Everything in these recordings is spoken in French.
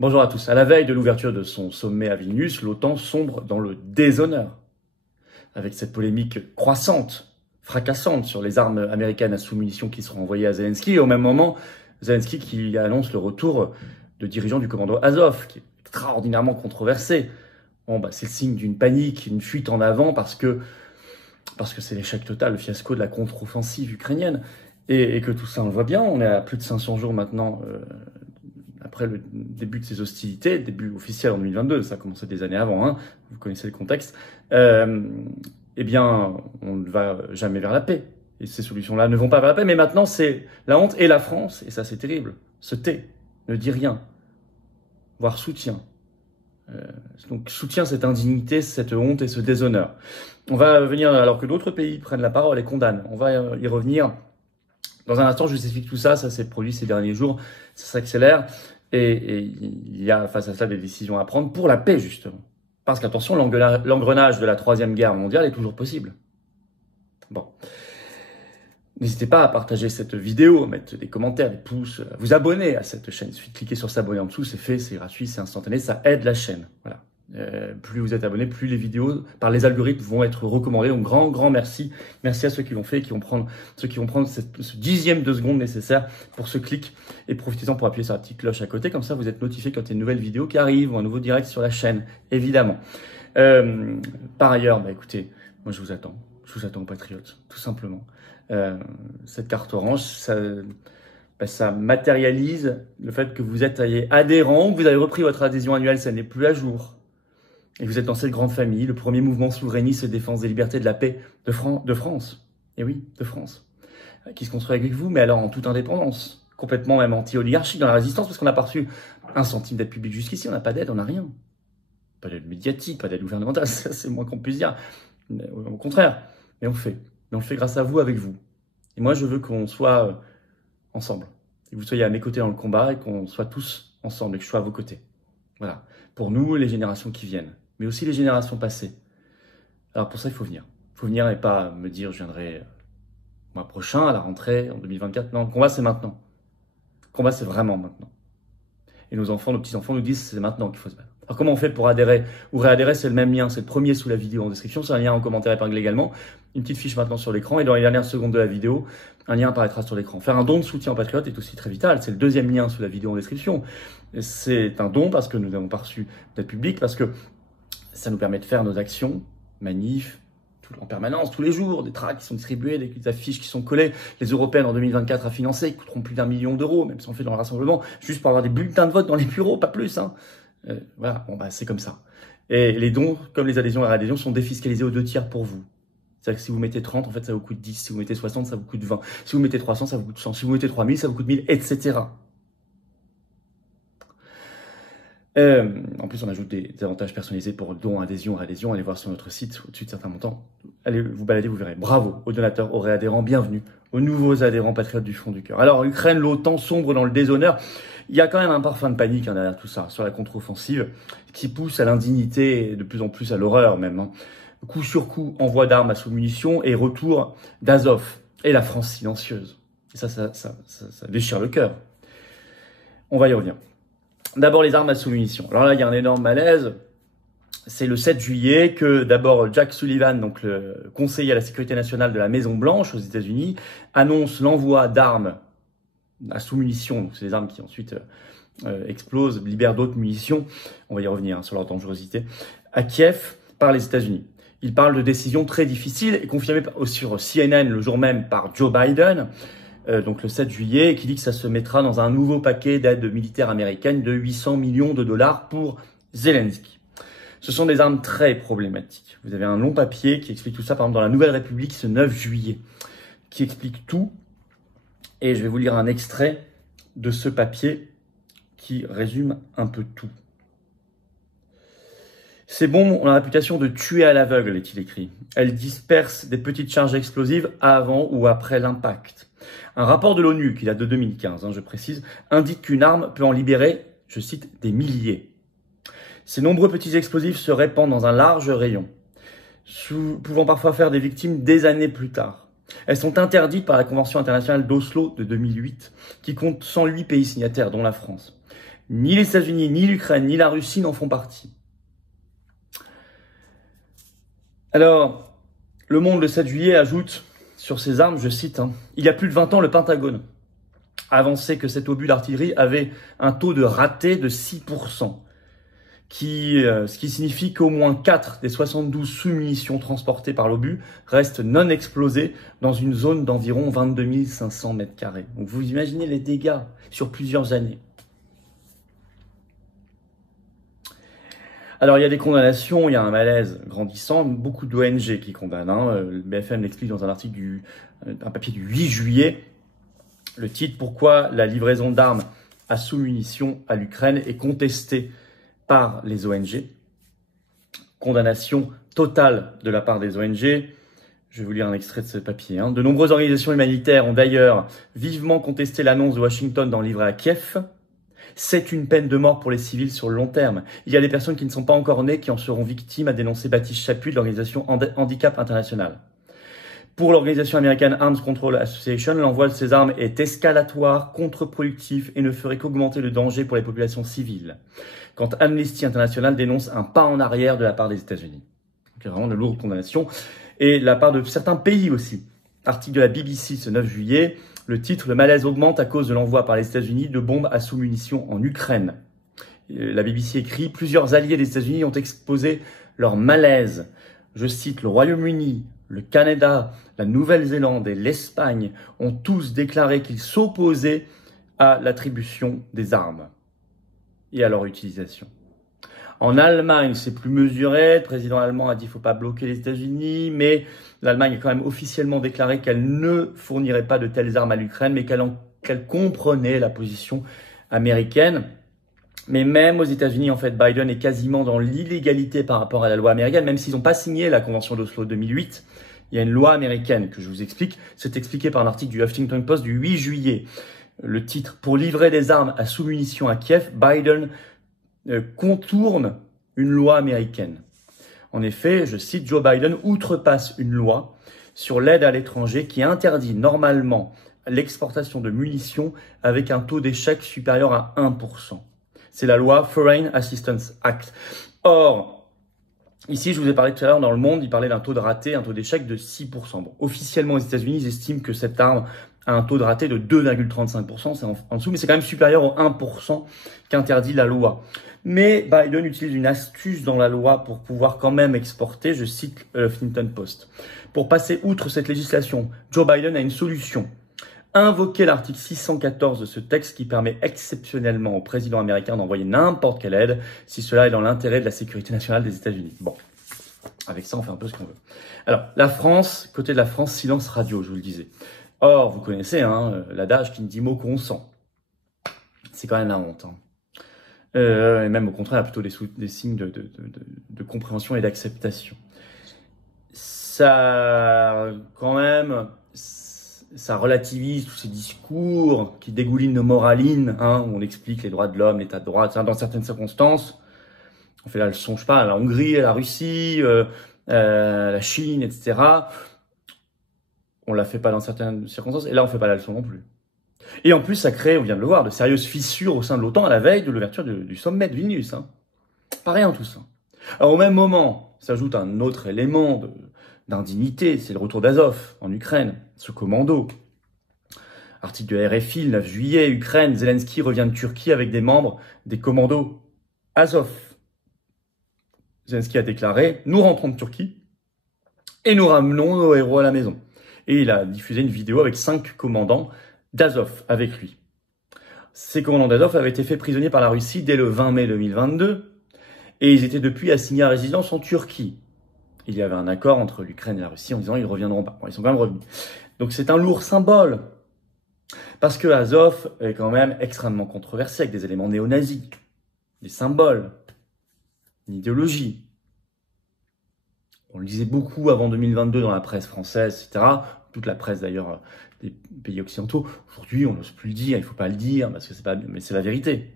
Bonjour à tous. À la veille de l'ouverture de son sommet à Vilnius, l'OTAN sombre dans le déshonneur. Avec cette polémique croissante, fracassante sur les armes américaines à sous-munitions qui seront envoyées à Zelensky, et au même moment, Zelensky qui annonce le retour de dirigeants du commando Azov, qui est extraordinairement controversé. Bon, c'est le signe d'une panique, une fuite en avant, parce que c'est l'échec total, le fiasco de la contre-offensive ukrainienne. Et que tout ça, on le voit bien, on est à plus de 500 jours maintenant après le début de ces hostilités, début officiel en 2022, ça a commencé des années avant, hein, vous connaissez le contexte, eh bien, on ne va jamais vers la paix. Et ces solutions-là ne vont pas vers la paix, mais maintenant, c'est la honte et la France, et ça c'est terrible, se tait, ne dit rien, voire soutient. Donc soutient cette indignité, cette honte et ce déshonneur. On va venir, alors que d'autres pays prennent la parole et condamnent, on va y revenir. Dans un instant, je vous explique tout ça, ça s'est produit ces derniers jours, ça s'accélère, et il y a face à ça des décisions à prendre pour la paix, justement. Parce qu'attention, l'engrenage de la Troisième Guerre mondiale est toujours possible. Bon. N'hésitez pas à partager cette vidéo, à mettre des commentaires, des pouces, à vous abonner à cette chaîne. Il suffit de cliquer sur s'abonner en dessous, c'est fait, c'est gratuit, c'est instantané, ça aide la chaîne. Voilà. Plus vous êtes abonné, plus les vidéos par les algorithmes vont être recommandées. Donc grand merci. Merci à ceux qui l'ont fait et qui vont prendre ce dixième de seconde nécessaire pour ce clic. Et profitez-en pour appuyer sur la petite cloche à côté. Comme ça, vous êtes notifié quand il y a une nouvelle vidéo qui arrive ou un nouveau direct sur la chaîne, évidemment. Par ailleurs, écoutez, moi je vous attends aux patriotes, tout simplement. Cette carte orange, ça matérialise le fait que vous êtes adhérent, que vous avez repris votre adhésion annuelle, ça n'est plus à jour. Et vous êtes dans cette grande famille, le premier mouvement souverainiste et défense des libertés et de la paix de France. Et oui, de France. Qui se construit avec vous, mais alors en toute indépendance. Complètement même anti-oligarchique dans la résistance, parce qu'on n'a pas reçu un centime d'aide publique jusqu'ici, on n'a pas d'aide, on n'a rien. Pas d'aide médiatique, pas d'aide gouvernementale, c'est le moins qu'on puisse dire. Mais, au contraire, mais on le fait. Mais on le fait grâce à vous, avec vous. Et moi, je veux qu'on soit ensemble. Et que vous soyez à mes côtés dans le combat et qu'on soit tous ensemble et que je sois à vos côtés. Voilà. Pour nous, les générations qui viennent, mais aussi les générations passées. Alors pour ça, il faut venir. Il faut venir et pas me dire je viendrai le mois prochain, à la rentrée, en 2024. Non, le combat, c'est maintenant. Le combat, c'est vraiment maintenant. Et nos enfants, nos petits-enfants nous disent c'est maintenant qu'il faut se battre. Alors comment on fait pour adhérer ou réadhérer? C'est le même lien, c'est le premier sous la vidéo en description, c'est un lien en commentaire épinglé également. Une petite fiche maintenant sur l'écran et dans les dernières secondes de la vidéo, un lien apparaîtra sur l'écran. Faire un don de soutien aux patriotes est aussi très vital, c'est le deuxième lien sous la vidéo en description. C'est un don parce que nous n'avons pas reçu d'aide publique, parce que ça nous permet de faire nos actions, manifs, en permanence, tous les jours, des tracts qui sont distribués, des affiches qui sont collées. Les européennes en 2024 à financer, qui coûteront plus d'1 million d'euros, même si on fait dans le rassemblement, juste pour avoir des bulletins de vote dans les bureaux, pas plus. Hein. Voilà, c'est comme ça. Et les dons, comme les adhésions et réadhésions, sont défiscalisés aux 2/3 pour vous. C'est-à-dire que si vous mettez 30, en fait, ça vous coûte 10. Si vous mettez 60, ça vous coûte 20. Si vous mettez 300, ça vous coûte 100. Si vous mettez 3000, ça vous coûte 1000, etc. En plus, on ajoute des avantages personnalisés pour dons, adhésion, réadhésion. Allez voir sur notre site au-dessus de certains montants. Allez vous balader, vous verrez. Bravo aux donateurs, aux réadhérents, bienvenue aux nouveaux adhérents patriotes du fond du cœur. Alors, Ukraine, l'OTAN sombre dans le déshonneur. Il y a quand même un parfum de panique derrière tout ça, sur la contre-offensive, qui pousse à l'indignité et de plus en plus à l'horreur même. Hein. Coup sur coup, envoi d'armes à sous-munitions et retour d'Azov. Et la France silencieuse. Et ça déchire le cœur. On va y revenir. D'abord, les armes à sous-munitions. Alors là, il y a un énorme malaise. C'est le 7 juillet que d'abord Jack Sullivan, donc le conseiller à la sécurité nationale de la Maison-Blanche aux États-Unis, annonce l'envoi d'armes à sous-munitions. C'est des armes qui ensuite explosent, libèrent d'autres munitions. On va y revenir sur leur dangerosité. À Kiev, par les États-Unis. Il parle de décisions très difficiles et confirmées sur CNN le jour même par Joe Biden. Donc le 7 juillet, qui dit que ça se mettra dans un nouveau paquet d'aide militaire américaine de 800 millions de dollars pour Zelensky. Ce sont des armes très problématiques. Vous avez un long papier qui explique tout ça, par exemple dans la Nouvelle République ce 9 juillet, qui explique tout. Et je vais vous lire un extrait de ce papier qui résume un peu tout. Ces bombes ont la réputation de tuer à l'aveugle, est-il écrit. Elles dispersent des petites charges explosives avant ou après l'impact. Un rapport de l'ONU, qui date de 2015, je précise, indique qu'une arme peut en libérer, je cite, des milliers. Ces nombreux petits explosifs se répandent dans un large rayon, pouvant parfois faire des victimes des années plus tard. Elles sont interdites par la Convention internationale d'Oslo de 2008, qui compte 108 pays signataires, dont la France. Ni les États-Unis, ni l'Ukraine, ni la Russie n'en font partie. Alors, Le Monde le 7 juillet ajoute sur ces armes, je cite, « Il y a plus de 20 ans, le Pentagone avançait que cet obus d'artillerie avait un taux de raté de 6%, ce qui signifie qu'au moins 4 des 72 sous-munitions transportées par l'obus restent non explosées dans une zone d'environ 22 500 mètres carrés. » Donc vous imaginez les dégâts sur plusieurs années. Alors, il y a des condamnations, il y a un malaise grandissant, beaucoup d'ONG qui condamnent. Le BFM l'explique dans un article un papier du 8 juillet. Le titre, pourquoi la livraison d'armes à sous-munitions à l'Ukraine est contestée par les ONG. Condamnation totale de la part des ONG. Je vais vous lire un extrait de ce papier. De nombreuses organisations humanitaires ont d'ailleurs vivement contesté l'annonce de Washington d'en livrer à Kiev. C'est une peine de mort pour les civils sur le long terme. Il y a des personnes qui ne sont pas encore nées qui en seront victimes, a dénoncé Baptiste Chaput de l'organisation Handicap International. Pour l'organisation américaine Arms Control Association, l'envoi de ces armes est escalatoire, contre-productif et ne ferait qu'augmenter le danger pour les populations civiles. Quand Amnesty International dénonce un pas en arrière de la part des États-Unis. Donc, il y a vraiment de lourdes condamnations. Et de la part de certains pays aussi. Article de la BBC ce 9 juillet. Le titre, le malaise augmente à cause de l'envoi par les États-Unis de bombes à sous-munitions en Ukraine. La BBC écrit, plusieurs alliés des États-Unis ont exposé leur malaise. Je cite, le Royaume-Uni, le Canada, la Nouvelle-Zélande et l'Espagne ont tous déclaré qu'ils s'opposaient à l'attribution des armes et à leur utilisation. En Allemagne, c'est plus mesuré. Le président allemand a dit qu'il ne faut pas bloquer les États-Unis, mais l'Allemagne a quand même officiellement déclaré qu'elle ne fournirait pas de telles armes à l'Ukraine, mais qu'elle comprenait la position américaine. Mais même aux États-Unis, en fait, Biden est quasiment dans l'illégalité par rapport à la loi américaine, même s'ils n'ont pas signé la Convention d'Oslo 2008. Il y a une loi américaine que je vous explique. C'est expliqué par un article du Huffington Post du 8 juillet. Le titre, pour livrer des armes à sous-munitions à Kiev, Biden contourne une loi américaine. En effet, je cite, Joe Biden outrepasse une loi sur l'aide à l'étranger qui interdit normalement l'exportation de munitions avec un taux d'échec supérieur à 1%. C'est la loi Foreign Assistance Act. Or, ici, je vous ai parlé tout à l'heure, dans le monde, il parlait d'un taux de raté, un taux d'échec de 6%. Bon, officiellement, aux États-Unis, ils estiment que cette arme a un taux de raté de 2,35%, c'est en dessous, mais c'est quand même supérieur au 1% qu'interdit la loi. Mais Biden utilise une astuce dans la loi pour pouvoir quand même exporter, je cite le Huffington Post. Pour passer outre cette législation, Joe Biden a une solution. Invoquer l'article 614 de ce texte qui permet exceptionnellement au président américain d'envoyer n'importe quelle aide si cela est dans l'intérêt de la sécurité nationale des États-Unis. Bon, avec ça, on fait un peu ce qu'on veut. Alors, la France, côté de la France, silence radio, je vous le disais. Or, vous connaissez l'adage qui ne dit mot consent. C'est quand même la honte. Et même au contraire, plutôt des signes de compréhension et d'acceptation. Ça, quand même, ça relativise tous ces discours qui dégoulinent de moraline, où on explique les droits de l'homme, l'état de droit, dans certaines circonstances. On fait la leçon, je sais pas, à la Hongrie, à la Russie, la Chine, etc. On la fait pas dans certaines circonstances, et là on fait pas la leçon non plus. Et en plus, ça crée, on vient de le voir, de sérieuses fissures au sein de l'OTAN à la veille de l'ouverture du sommet de Vilnius. Pas rien tout ça. Alors au même moment, s'ajoute un autre élément d'indignité, c'est le retour d'Azov en Ukraine, ce commando. Article de RFI, le 9 juillet, Ukraine, Zelensky revient de Turquie avec des membres des commandos Azov. Zelensky a déclaré, nous rentrons de Turquie et nous ramenons nos héros à la maison. Et il a diffusé une vidéo avec 5 commandants d'Azov avec lui. Ces commandants d'Azov avaient été faits prisonniers par la Russie dès le 20 mai 2022 et ils étaient depuis assignés à résidence en Turquie. Il y avait un accord entre l'Ukraine et la Russie en disant ils ne reviendront pas. Bon, ils sont quand même revenus. Donc c'est un lourd symbole parce que Azov est quand même extrêmement controversé avec des éléments néo-nazis, des symboles, une idéologie. On le disait beaucoup avant 2022 dans la presse française, etc. Toute la presse d'ailleurs des pays occidentaux. Aujourd'hui, on n'ose plus le dire, il ne faut pas le dire, parce que c'est pas, mais c'est la vérité.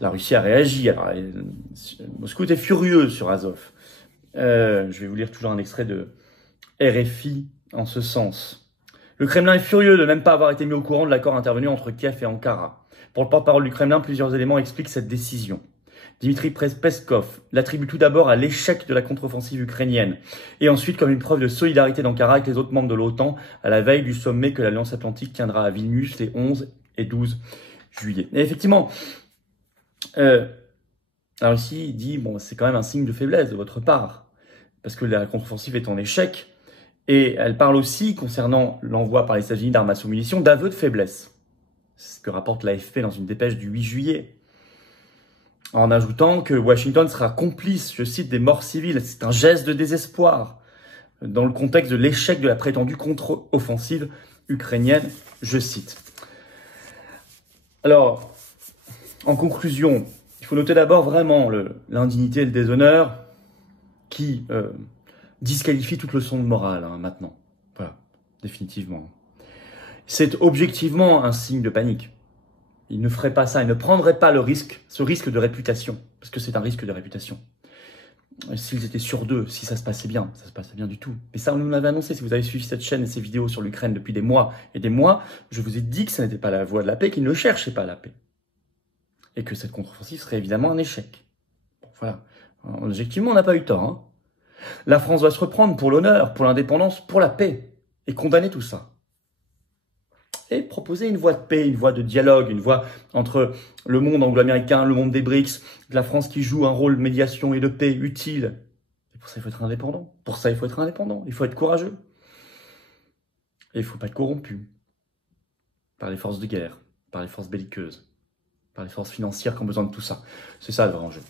La Russie a réagi. Alors, Moscou était furieux sur Azov. Je vais vous lire toujours un extrait de RFI en ce sens. Le Kremlin est furieux de même pas avoir été mis au courant de l'accord intervenu entre Kiev et Ankara. Pour le porte-parole du Kremlin, plusieurs éléments expliquent cette décision. Dmitri Peskov l'attribue tout d'abord à l'échec de la contre-offensive ukrainienne, et ensuite comme une preuve de solidarité d'Ankara avec les autres membres de l'OTAN à la veille du sommet que l'Alliance Atlantique tiendra à Vilnius les 11 et 12 juillet. Et effectivement, la Russie dit, bon, c'est quand même un signe de faiblesse de votre part, parce que la contre-offensive est en échec, et elle parle aussi, concernant l'envoi par les États-Unis d'armes à sous-munitions, d'aveu de faiblesse. C'est ce que rapporte l'AFP dans une dépêche du 8 juillet. En ajoutant que Washington sera complice, je cite, des morts civiles. C'est un geste de désespoir dans le contexte de l'échec de la prétendue contre-offensive ukrainienne, je cite. Alors, en conclusion, il faut noter d'abord vraiment l'indignité et le déshonneur qui disqualifie toute leçon de morale maintenant. Voilà, définitivement. C'est objectivement un signe de panique. Il ne ferait pas ça, il ne prendrait pas ce risque de réputation, parce que c'est un risque de réputation. S'ils étaient sur d'eux, si ça se passait bien du tout. Mais ça, on nous l'avait annoncé, si vous avez suivi cette chaîne et ces vidéos sur l'Ukraine depuis des mois et des mois, je vous ai dit que ça n'était pas la voie de la paix, qu'ils ne cherchaient pas la paix. Et que cette contre-offensive serait évidemment un échec. Bon, voilà. Objectivement, on n'a pas eu tort. Hein. La France doit se reprendre pour l'honneur, pour l'indépendance, pour la paix, et condamner tout ça. Et proposer une voie de paix, une voie de dialogue, une voie entre le monde anglo-américain, le monde des BRICS, de la France qui joue un rôle de médiation et de paix utile. Et pour ça, il faut être indépendant. Il faut être courageux. Et il ne faut pas être corrompu par les forces de guerre, par les forces belliqueuses, par les forces financières qui ont besoin de tout ça. C'est ça le vrai enjeu.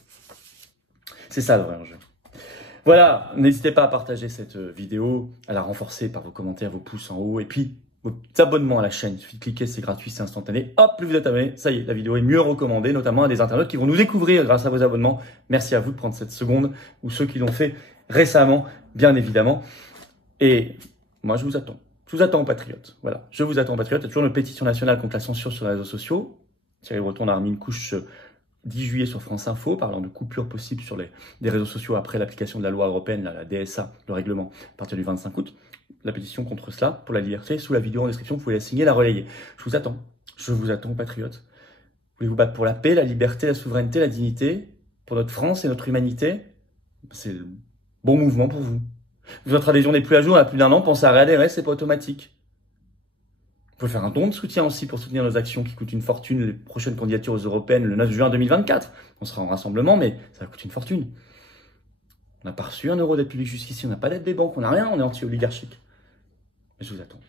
Voilà, n'hésitez pas à partager cette vidéo, à la renforcer par vos commentaires, vos pouces en haut, et puis vos abonnements à la chaîne. Il suffit de cliquer, c'est gratuit, c'est instantané. Hop, plus vous êtes abonné, ça y est, la vidéo est mieux recommandée, notamment à des internautes qui vont nous découvrir grâce à vos abonnements. Merci à vous de prendre cette seconde, ou ceux qui l'ont fait récemment, bien évidemment. Et moi, je vous attends. Je vous attends, patriotes. Voilà, je vous attends, patriotes. Il y a toujours une pétition nationale contre la censure sur les réseaux sociaux. Thierry Breton a remis une couche 10 juillet sur France Info, parlant de coupures possibles sur des réseaux sociaux après l'application de la loi européenne, la DSA, le règlement, à partir du 25 août. La pétition contre cela, pour la liberté, sous la vidéo en description, vous pouvez la signer, la relayer. Je vous attends, patriotes. Voulez-vous battre pour la paix, la liberté, la souveraineté, la dignité, pour notre France et notre humanité? C'est le bon mouvement pour vous. Votre adhésion n'est plus à jour, il y a plus d'un an, pensez à réadhérer, c'est pas automatique. Vous pouvez faire un don de soutien aussi pour soutenir nos actions qui coûtent une fortune, les prochaines candidatures aux européennes le 9 juin 2024. On sera en rassemblement, mais ça va coûter une fortune. On n'a pas reçu 1 euro d'aide publique jusqu'ici, on n'a pas d'aide des banques, on n'a rien, on est anti-oligarchique. Mais je vous attends.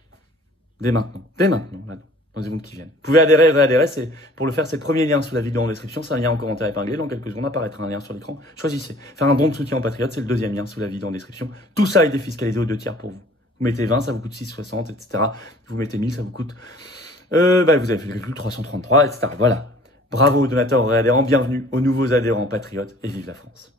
Dès maintenant, là, dans les secondes qui viennent. Vous pouvez adhérer, réadhérer, pour le faire, c'est le premier lien sous la vidéo en description, c'est un lien en commentaire épinglé, dans quelques secondes apparaîtra un lien sur l'écran. Choisissez. Faire un don de soutien aux patriotes, c'est le deuxième lien sous la vidéo en description. Tout ça est défiscalisé aux 2 tiers pour vous. Vous mettez 20, ça vous coûte 6,60, etc. Vous mettez 1000, ça vous coûte... vous avez fait le calcul, 333, etc. Voilà. Bravo aux donateurs, aux réadhérents, bienvenue aux nouveaux adhérents patriotes et vive la France.